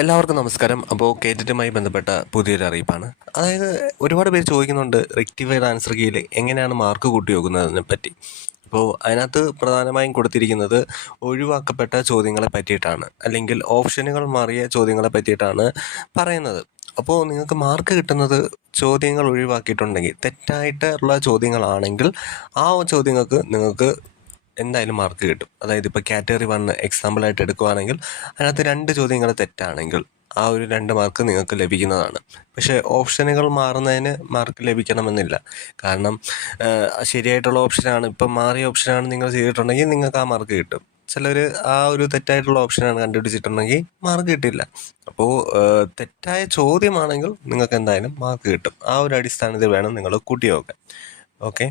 എല്ലാവർക്കും നമസ്കാരം. അപ്പോൾ കേറ്റുമായി ബന്ധപ്പെട്ട പുതിയൊരു അറിയിപ്പാണ്. അതായത് ഒരുപാട് പേര് ചോദിക്കുന്നുണ്ട് റെക്ടിഫൈഡ് ആൻസർ കീയിൽ എങ്ങനെയാണ് മാർക്ക് കൂട്ടി വെക്കുന്നതിനെ പറ്റി. അപ്പോൾ അതിനകത്ത് പ്രധാനമായും കൊടുത്തിരിക്കുന്നത് ഒഴിവാക്കപ്പെട്ട ചോദ്യങ്ങളെ പറ്റിയിട്ടാണ് അല്ലെങ്കിൽ ഓപ്ഷനുകൾ മാറിയ ചോദ്യങ്ങളെ പറ്റിയിട്ടാണ് പറയുന്നത്. അപ്പോൾ നിങ്ങൾക്ക് മാർക്ക് കിട്ടുന്നത് ചോദ്യങ്ങൾ ഒഴിവാക്കിയിട്ടുണ്ടെങ്കിൽ തെറ്റായിട്ടുള്ള ചോദ്യങ്ങളാണെങ്കിൽ ആ ചോദ്യങ്ങൾക്ക് നിങ്ങൾക്ക് എന്തായാലും മാർക്ക് കിട്ടും. അതായത് ഇപ്പോൾ കാറ്റഗറി വൺ എക്സാമ്പിളായിട്ട് എടുക്കുവാണെങ്കിൽ അതിനകത്ത് രണ്ട് ചോദ്യങ്ങൾ തെറ്റാണെങ്കിൽ ആ ഒരു രണ്ട് മാർക്ക് നിങ്ങൾക്ക് ലഭിക്കുന്നതാണ്. പക്ഷേ ഓപ്ഷനുകൾ മാറുന്നതിന് മാർക്ക് ലഭിക്കണമെന്നില്ല. കാരണം ശരിയായിട്ടുള്ള ഓപ്ഷനാണ് ഇപ്പം മാറിയ ഓപ്ഷനാണ് നിങ്ങൾ ചെയ്തിട്ടുണ്ടെങ്കിൽ നിങ്ങൾക്ക് ആ മാർക്ക് കിട്ടും. ചിലർ ആ ഒരു തെറ്റായിട്ടുള്ള ഓപ്ഷനാണ് കണ്ടുപിടിച്ചിട്ടുണ്ടെങ്കിൽ മാർക്ക് കിട്ടില്ല. അപ്പോൾ തെറ്റായ ചോദ്യമാണെങ്കിൽ നിങ്ങൾക്ക് എന്തായാലും മാർക്ക് കിട്ടും. ആ ഒരു അടിസ്ഥാനത്തിൽ വേണം നിങ്ങൾ കൂട്ടി നോക്കാൻ ഓക്കെ?